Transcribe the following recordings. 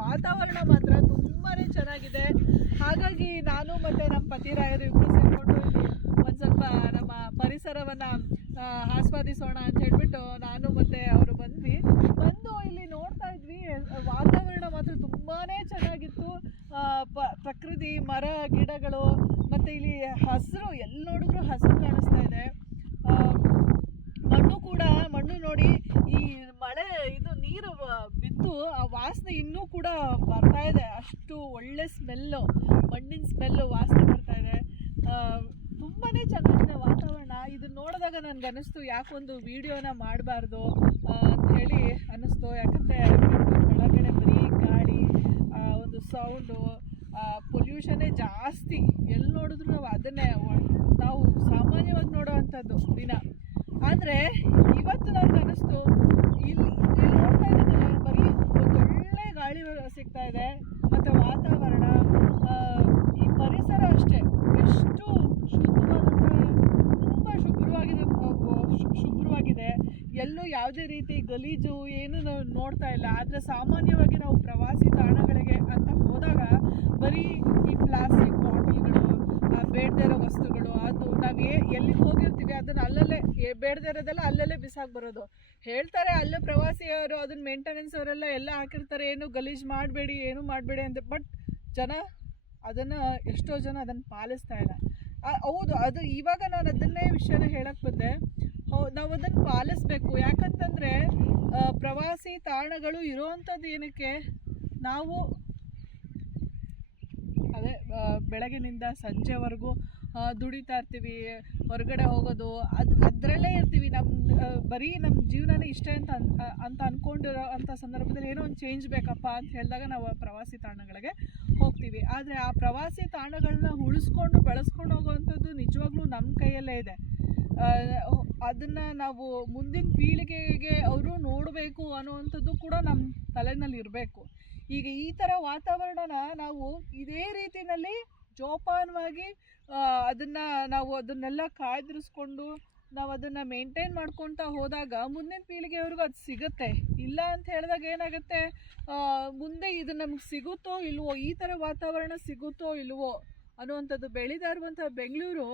ವಾತಾವರಣ ಮಾತ್ರ ತುಂಬಾ ಚೆನ್ನಾಗಿದೆ. ಹಾಗಾಗಿ ನಾನು ಮತ್ತು ನಮ್ಮ ಪತಿರಾಯರು ಇಬ್ಬರು ಸೇರಿಕೊಂಡು ಇಲ್ಲಿ ಒಂದು ಸ್ವಲ್ಪ ನಮ್ಮ ಪರಿಸರವನ್ನು ಆಸ್ವಾದಿಸೋಣ ಅಂತ ಹೇಳ್ಬಿಟ್ಟು ನಾನು ಮತ್ತು ಅವರು ಬಂದು ಇಲ್ಲಿ ನೋಡ್ತಾ ಇದ್ವಿ. ವಾತಾವರಣ ಮಾತ್ರ ತುಂಬಾ ಚೆನ್ನಾಗಿತ್ತು. ಪ್ರಕೃತಿ, ಮರ ಗಿಡಗಳು, ಮತ್ತು ಇಲ್ಲಿ ಹಸಿರು, ಎಲ್ಲಿ ನೋಡಿದ್ರು ಹಸಿರು ಕಾಣಿಸ್ತಾ ಇದೆ. ಮಣ್ಣು ನೋಡಿ, ಈ ಮಳೆ ಇದು ನೀರು ಬಿದ್ದು ಆ ವಾಸನೆ ಇನ್ನೂ ಕೂಡ ಬರ್ತಾ ಇದೆ. ಅಷ್ಟು ಒಳ್ಳೆ ಸ್ಮೆಲ್ಲು, ಮಣ್ಣಿನ ಸ್ಮೆಲ್ಲು ವಾಸನೆ ಬರ್ತಾ ಇದೆ. ತುಂಬಾ ಚೆನ್ನಾಗಿದೆ ವಾತಾವರಣ. ಇದನ್ನ ನೋಡಿದಾಗ ನನಗೆ ಅನ್ನಿಸ್ತು ಯಾಕೊಂದು ವಿಡಿಯೋನ ಮಾಡಬಾರ್ದು ಅಂತ ಹೇಳಿ ಅನ್ನಿಸ್ತು. ಯಾಕಂದರೆ ಒಳಗಡೆ ಬರೀ ಗಾಳಿ, ಒಂದು ಸೌಂಡು, ಪೊಲ್ಯೂಷನ್ನೇ ಜಾಸ್ತಿ. ಎಲ್ಲಿ ನೋಡಿದ್ರು ನಾವು ಅದನ್ನೇ ನಾವು ಸಾಮಾನ್ಯವಾಗಿ ನೋಡೋ ಅಂಥದ್ದು ದಿನ. ಆದರೆ ಇವತ್ತು ನನಗೆ ಅನ್ನಿಸ್ತು ಇಲ್ಲಿ ನೋಡ್ತಾ ಇದ್ದೀನಿ, ಬರೀ ಒಳ್ಳೆ ಗಾಳಿ ಸಿಗ್ತಾ ಇದೆ. ಮತ್ತು ವಾತಾವರಣ, ಈ ಪರಿಸರ ಅಷ್ಟೇ ಎಷ್ಟು ತುಂಬ ಶುಭ್ರವಾಗಿದೆ. ಎಲ್ಲೂ ಯಾವುದೇ ರೀತಿ ಗಲೀಜು ಏನು ನಾವು ನೋಡ್ತಾ ಇಲ್ಲ. ಆದರೆ ಸಾಮಾನ್ಯವಾಗಿ ನಾವು ಪ್ರವಾಸಿ ತಾಣಗಳಿಗೆ ಅಂತ ಹೋದಾಗ ಬರೀ ಈ ಪ್ಲಾಸ್ಟಿಕ್ ಬಾಟಲ್ಗಳು, ಬೇಡದೇ ಇರೋ ವಸ್ತುಗಳು, ಅದು ನಾವು ಎಲ್ಲಿಗೆ ಹೋಗಿರ್ತೀವಿ ಅದನ್ನು ಅಲ್ಲಲ್ಲೇ ಬೇಡದೇ ಇರೋದೆಲ್ಲ ಅಲ್ಲಲ್ಲೇ ಬಿಸಾಕಿ ಬರೋದು. ಹೇಳ್ತಾರೆ ಅಲ್ಲೇ ಪ್ರವಾಸಿಯವರು ಅದನ್ನ ಮೇಂಟೆನೆನ್ಸ್ ಅವರೆಲ್ಲ ಎಲ್ಲ ಹಾಕಿರ್ತಾರೆ, ಏನು ಗಲೀಜು ಮಾಡಬೇಡಿ, ಏನು ಮಾಡಬೇಡಿ ಅಂತ. ಬಟ್ ಜನ ಅದನ್ನು, ಎಷ್ಟೋ ಜನ ಅದನ್ನು ಪಾಲಿಸ್ತಾ ಇಲ್ಲ. ಹೌದು, ಅದು ಇವಾಗ ನಾನು ಅದನ್ನೇ ವಿಷಯನ ಹೇಳಕ್ಕೆ ಬಂದೆ. ನಾವು ಅದನ್ನು ಪಾಲಿಸ್ಬೇಕು. ಯಾಕಂತಂದರೆ ಪ್ರವಾಸಿ ತಾಣಗಳು ಇರೋವಂಥದ್ದು ಏನಕ್ಕೆ, ನಾವು ಅದೇ ಬೆಳಗಿನಿಂದ ಸಂಜೆವರೆಗೂ ದುಡಿತಾ ಇರ್ತೀವಿ, ಹೊರಗಡೆ ಹೋಗೋದು, ಅದರಲ್ಲೇ ಇರ್ತೀವಿ. ಬರೀ ನಮ್ಮ ಜೀವನನೇ ಇಷ್ಟೇ ಅಂತ ಅಂದ್ಕೊಂಡಿರೋ ಅಂಥ ಸಂದರ್ಭದಲ್ಲಿ ಏನೋ ಒಂದು ಚೇಂಜ್ ಬೇಕಪ್ಪ ಅಂತ ಹೇಳಿದಾಗ ನಾವು ಪ್ರವಾಸಿ ತಾಣಗಳಿಗೆ ಹೋಗ್ತೀವಿ. ಆದರೆ ಆ ಪ್ರವಾಸಿ ತಾಣಗಳನ್ನ ಉಳಿಸ್ಕೊಂಡು ಬೆಳೆಸ್ಕೊಂಡು ಹೋಗೋವಂಥದ್ದು ನಿಜವಾಗ್ಲೂ ನಮ್ಮ ಕೈಯಲ್ಲೇ ಇದೆ. ಅದನ್ನು ನಾವು ಮುಂದಿನ ಪೀಳಿಗೆಗೆ ಅವರು ನೋಡಬೇಕು ಅನ್ನುವಂಥದ್ದು ಕೂಡ ನಮ್ಮ ತಲೆಯಲ್ಲಿ ಇರಬೇಕು. ಈಗ ಈ ಥರ ವಾತಾವರಣನ ನಾವು ಇದೇ ರೀತಿಯಲ್ಲಿ ಜೋಪಾನವಾಗಿ ಅದನ್ನೆಲ್ಲ ಕಾಯ್ದಿರಿಸ್ಕೊಂಡು ನಾವು ಅದನ್ನು ಮೇಂಟೈನ್ ಮಾಡ್ಕೊತಾ ಹೋದಾಗ ಮುಂದಿನ ಪೀಳಿಗೆಯವ್ರಿಗೂ ಅದು ಸಿಗುತ್ತೆ. ಇಲ್ಲ ಅಂತ ಹೇಳಿದಾಗ ಏನಾಗುತ್ತೆ, ಮುಂದೆ ಇದು ನಮ್ಗೆ ಸಿಗುತ್ತೋ ಇಲ್ವೋ, ಈ ಥರ ವಾತಾವರಣ ಸಿಗುತ್ತೋ ಇಲ್ವೋ ಅನ್ನುವಂಥದ್ದು. ಬೆಳೀತಾ ಇರುವಂಥ ಬೆಂಗಳೂರು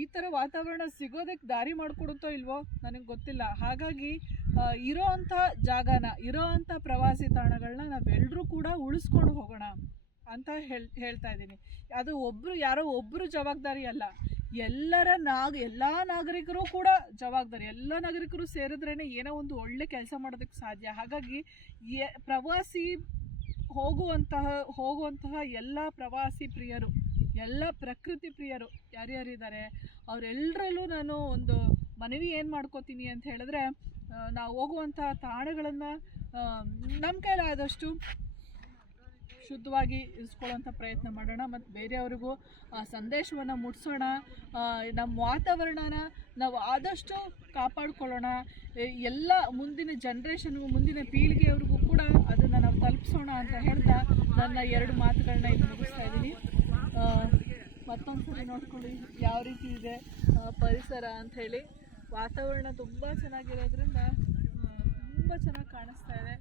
ಈ ಥರ ವಾತಾವರಣ ಸಿಗೋದಕ್ಕೆ ದಾರಿ ಮಾಡಿಕೊಡುತ್ತೋ ಇಲ್ವೋ ನನಗೆ ಗೊತ್ತಿಲ್ಲ. ಹಾಗಾಗಿ ಇರೋವಂಥ ಪ್ರವಾಸಿ ತಾಣಗಳನ್ನ ನಾವೆಲ್ಲರೂ ಕೂಡ ಉಳಿಸ್ಕೊಂಡು ಹೋಗೋಣ ಅಂತ ಹೇಳ್ತಾ ಇದ್ದೀನಿ. ಅದು ಯಾರೋ ಒಬ್ಬರು ಜವಾಬ್ದಾರಿ ಅಲ್ಲ, ಎಲ್ಲ ನಾಗರಿಕರು ಕೂಡ ಜವಾಬ್ದಾರಿ. ಎಲ್ಲ ನಾಗರಿಕರು ಸೇರಿದ್ರೇ ಏನೋ ಒಂದು ಒಳ್ಳೆ ಕೆಲಸ ಮಾಡೋದಕ್ಕೆ ಸಾಧ್ಯ. ಹಾಗಾಗಿ ಪ್ರವಾಸಿ ಹೋಗುವಂತಹ ಎಲ್ಲ ಪ್ರವಾಸಿ ಪ್ರಿಯರು, ಎಲ್ಲ ಪ್ರಕೃತಿ ಪ್ರಿಯರು ಯಾರ್ಯಾರಿದ್ದಾರೆ ಅವರೆಲ್ಲರಲ್ಲೂ ನಾನು ಒಂದು ಮನವಿ ಏನು ಮಾಡ್ಕೋತೀನಿ ಅಂತ ಹೇಳಿದ್ರೆ, ನಾವು ಹೋಗುವಂಥ ತಾಣಗಳನ್ನು ನಮ್ಮ ಕೈಲಾದಷ್ಟು ಶುದ್ಧವಾಗಿ ಇರಿಸ್ಕೊಳ್ಳೋಂಥ ಪ್ರಯತ್ನ ಮಾಡೋಣ. ಮತ್ತು ಬೇರೆಯವ್ರಿಗೂ ಸಂದೇಶವನ್ನು ಮುಟ್ಟಿಸೋಣ. ನಮ್ಮ ವಾತಾವರಣನ ನಾವು ಆದಷ್ಟು ಕಾಪಾಡಿಕೊಳ್ಳೋಣ. ಎಲ್ಲ ಮುಂದಿನ ಜನ್ರೇಷನ್ಗೂ, ಮುಂದಿನ ಪೀಳಿಗೆಯವ್ರಿಗೂ ಕೂಡ ಅದನ್ನು ನಾವು ತಲುಪಿಸೋಣ ಅಂತ ಹೇಳ್ತಾ ನನ್ನ 2 ಮಾತುಗಳನ್ನ ಇಲ್ಲಿ ಮುಗಿಸ್ತಾ ಇದ್ದೀನಿ. ಮತ್ತೊಂದು ಸರಿ ನೋಡ್ಕೊಳ್ಳಿ ಯಾವ ರೀತಿ ಇದೆ ಪರಿಸರ ಅಂಥೇಳಿ. ವಾತಾವರಣ ತುಂಬ ಚೆನ್ನಾಗಿರೋದ್ರಿಂದ ತುಂಬ ಚೆನ್ನಾಗಿ ಕಾಣಿಸ್ತಾ ಇದೆ.